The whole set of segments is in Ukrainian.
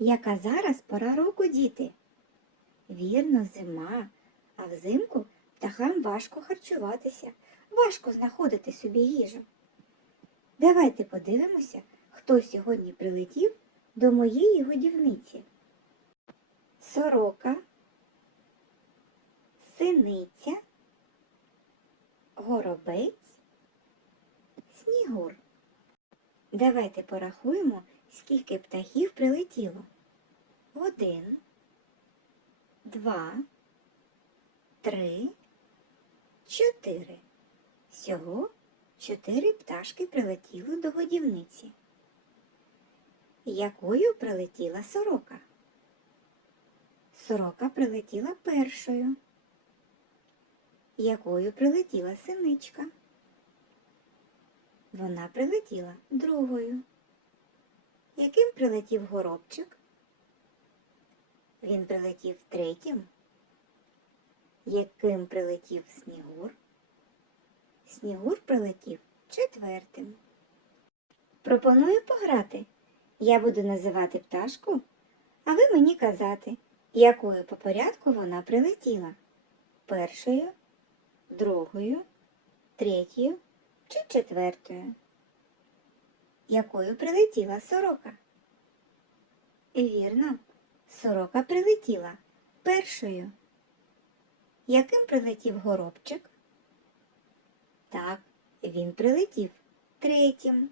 Яка зараз пора року, діти? Вірно, зима, а взимку птахам важко харчуватися, важко знаходити собі їжу. Давайте подивимося, хто сьогодні прилетів до моєї годівниці. Сорока, синиця, горобець, снігур. Давайте порахуємо, скільки птахів прилетіло. Один, два, три, чотири. Всього чотири пташки прилетіло до годівниці. Якою прилетіла сорока? Сорока прилетіла першою. Якою прилетіла синичка? Вона прилетіла другою. Яким прилетів горобчик? Він прилетів третім. Яким прилетів снігур? Снігур прилетів четвертим. Пропоную пограти. Я буду називати пташку, а ви мені казати, якою по порядку вона прилетіла. Першою, другою, третьою чи четвертою. Якою прилетіла сорока? Вірно, сорока прилетіла першою. Яким прилетів горобчик? Так, він прилетів третім.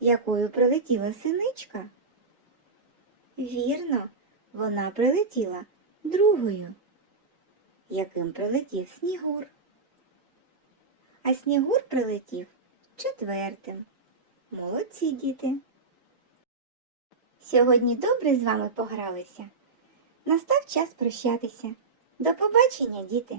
Якою прилетіла синичка? Вірно, вона прилетіла другою. Яким прилетів снігур? А снігур прилетів четвертим. Молодці діти. Сьогодні добре з вами погралися. Настав час прощатися. До побачення, діти!